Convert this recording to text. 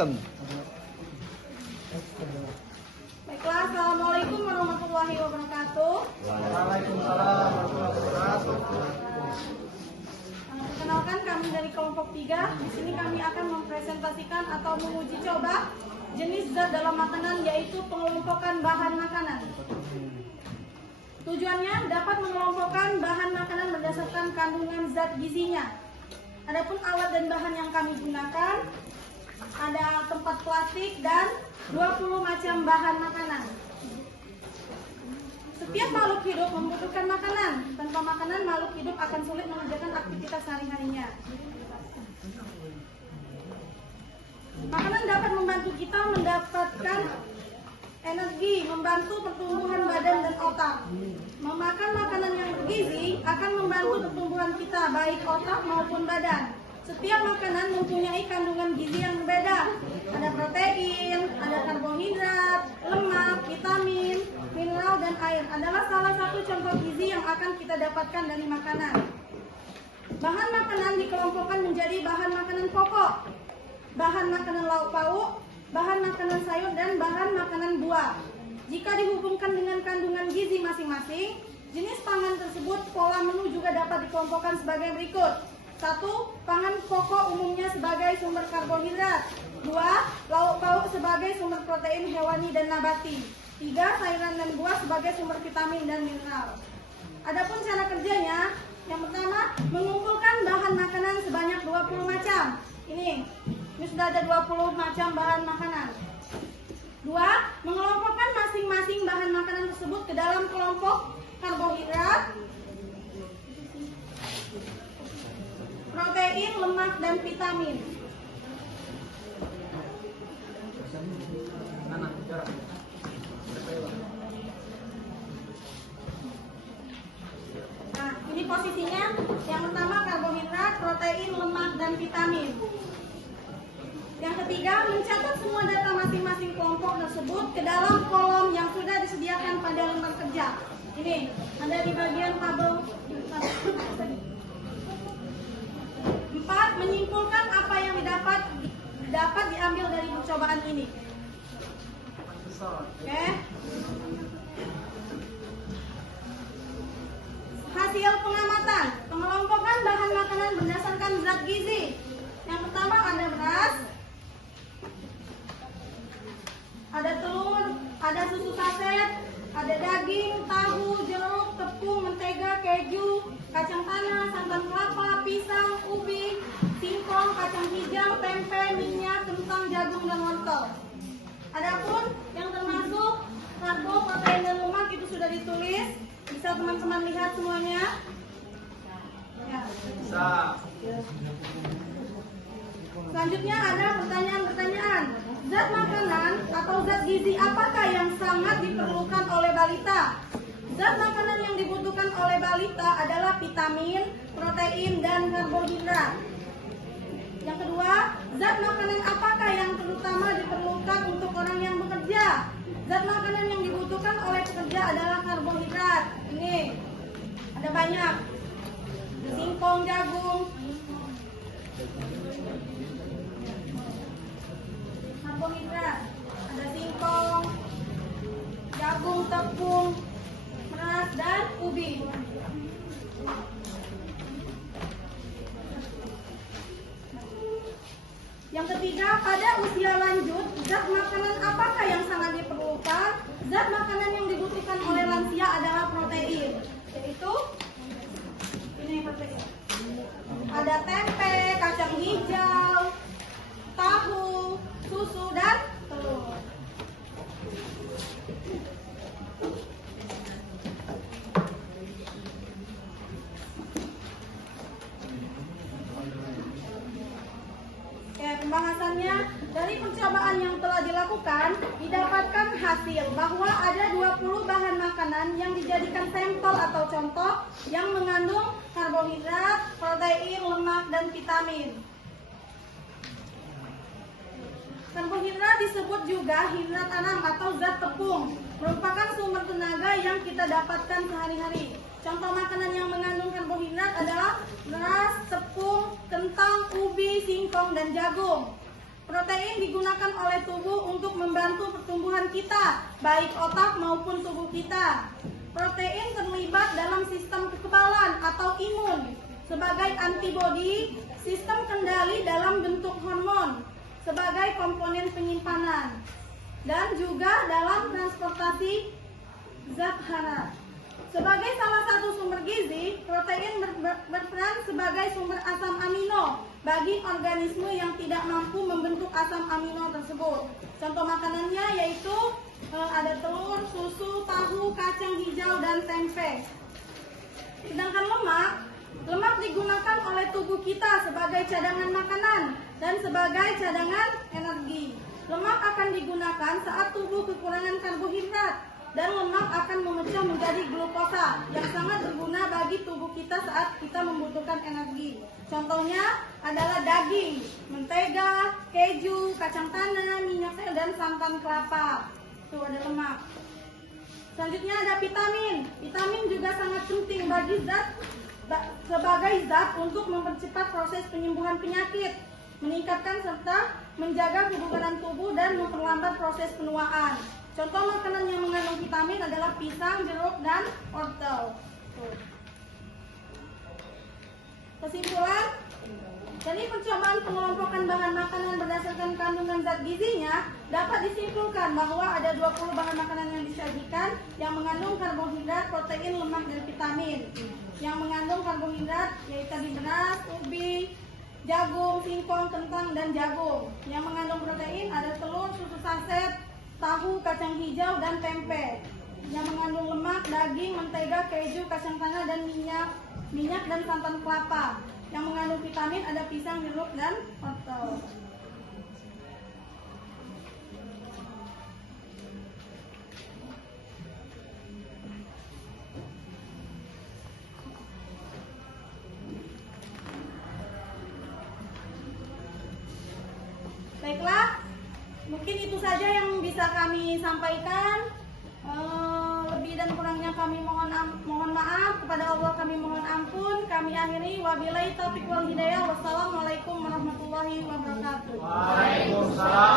Hasan. Baiklah, Assalamualaikum warahmatullahi wabarakatuh. Waalaikumsalam warahmatullahi wabarakatuh. Perkenalkan, kami dari kelompok 3. Di sini kami akan mempresentasikan atau menguji coba jenis zat dalam makanan, yaitu pengelompokan bahan makanan. Tujuannya dapat mengelompokkan bahan makanan berdasarkan kandungan zat gizinya. Adapun alat dan bahan yang kami gunakan ada tempat plastik dan 20 macam bahan makanan. Setiap makhluk hidup membutuhkan makanan. Tanpa makanan, makhluk hidup akan sulit mengerjakan aktivitas sehari-harinya. Makanan dapat membantu kita mendapatkan energi, membantu pertumbuhan badan dan otak. Memakan makanan yang bergizi akan membantu pertumbuhan kita, baik otak maupun badan. Setiap makanan mempunyai kandungan gizi yang berbeda. Ada protein, ada karbohidrat, lemak, vitamin, mineral, dan air. Adalah salah satu contoh gizi yang akan kita dapatkan dari makanan. Bahan makanan dikelompokkan menjadi bahan makanan pokok, bahan makanan lauk pauk, bahan makanan sayur, dan bahan makanan buah. Jika dihubungkan dengan kandungan gizi masing-masing, jenis pangan tersebut, pola menu juga dapat dikelompokkan sebagai berikut. 1. Pangan pokok umumnya sebagai sumber karbohidrat. 2. Lauk pauk sebagai sumber protein hewani dan nabati. 3. Sayuran dan buah sebagai sumber vitamin dan mineral. Adapun cara kerjanya, yang pertama, mengumpulkan bahan makanan sebanyak 20 macam. Ini sudah ada 20 macam bahan makanan. 2. Mengelompokkan masing-masing bahan makanan tersebut ke dalam kelompok karbohidrat, protein, lemak, dan vitamin. Nah, ini posisinya. Yang pertama karbohidrat, protein, lemak, dan vitamin. Yang ketiga, mencatat semua data masing-masing kelompok tersebut ke dalam kolom yang sudah disediakan pada lembar kerja. Ini ada di bagian tabel. 4. Menyimpulkan apa yang dapat diambil dari percobaan ini. Oke. Hasil pengamatan, pengelompokan bahan makanan berdasarkan zat gizi. Yang pertama ada beras, ada telur, ada susu saset, ada daging, tahu, jeruk, tepung, mentega, keju, kacang tanah, santan kelapa, pisang, ubi, singkong, kacang hijau, tempe, minyak, kentang, jagung, dan wortel. Adapun yang termasuk karbo, protein, dan lemak itu sudah ditulis. Bisa teman-teman lihat semuanya? Ya. Bisa. Selanjutnya ada pertanyaan-pertanyaan. Zat makanan atau zat gizi apakah yang sangat diperlukan oleh balita? Zat makanan yang dibutuhkan oleh balita adalah vitamin, protein, dan karbohidrat. Yang kedua, zat makanan apakah yang terutama diperlukan untuk orang yang bekerja? Zat makanan yang dibutuhkan oleh pekerja adalah karbohidrat. Ini ada banyak. Singkong, jagung, karbohidrat, ada singkong, jagung, tepung, beras, dan ubi. Yang ketiga, pada usia lanjut, zat makanan apakah yang sangat diperlukan? Zat makanan yang dibutuhkan oleh lansia adalah protein, yaitu ini protein. Ada tempe, kacang hijau, tahu, susu, dan telur. Ya, pembahasannya, dari percobaan yang telah dilakukan, didapatkan hasil bahwa ada 20 bahan makanan yang dijadikan sampel atau contoh yang mengandung karbohidrat, protein, lemak, dan vitamin. Karbohidrat disebut juga hidrat tanam atau zat tepung, merupakan sumber tenaga yang kita dapatkan sehari-hari. Contoh makanan yang mengandung karbohidrat adalah beras, tepung, kentang, ubi, singkong, dan jagung. Protein digunakan oleh tubuh untuk membantu pertumbuhan kita, baik otak maupun tubuh kita. Protein terlibat dalam sistem kekebalan atau imun, sebagai antibodi, sistem kendali dalam bentuk hormon, sebagai komponen penyimpanan, dan juga dalam transportasi zat hara. Sebagai salah satu sumber gizi, protein berperan sebagai sumber asam amino bagi organisme yang tidak mampu membentuk asam amino tersebut. Contoh makanannya yaitu ada telur, susu, tahu, kacang hijau, dan tempe. Sedangkan lemak digunakan oleh tubuh kita sebagai cadangan makanan dan sebagai cadangan energi. Lemak akan digunakan saat tubuh kekurangan karbohidrat, dan lemak akan memecah menjadi glukosa yang sangat berguna bagi tubuh kita saat kita membutuhkan energi. Contohnya adalah daging, mentega, keju, kacang tanah, minyak sayur, dan santan kelapa. Itu ada lemak. Selanjutnya ada vitamin. Vitamin juga sangat penting sebagai zat untuk mempercepat proses penyembuhan penyakit, meningkatkan serta menjaga kebugaran tubuh dan memperlambat proses penuaan. Contoh makanan yang mengandung vitamin adalah pisang, jeruk, dan wortel. Kesimpulan, jadi percobaan pengelompokan bahan makanan berdasarkan kandungan zat gizinya dapat disimpulkan bahwa ada 20 bahan makanan yang disajikan yang mengandung karbohidrat, protein, lemak, dan vitamin. Yang mengandung karbohidrat yaitu beras, ubi, jagung, singkong, kentang, dan jagung. Yang mengandung protein ada telur, susu saset, tahu, kacang hijau, dan tempe. Yang mengandung lemak, daging, mentega, keju, kacang tanah, dan minyak dan santan kelapa. Yang mengandung vitamin ada pisang, jeruk, dan wortel. Baiklah, mungkin itu saja yang bisa kami sampaikan. Lebih dan kurangnya kami mohon maaf. Kepada Allah kami mohon ampun. Kami akhiri, wabillahi taufiq wal hidayah. Wassalamualaikum warahmatullahi wabarakatuh. Waalaikumsalam.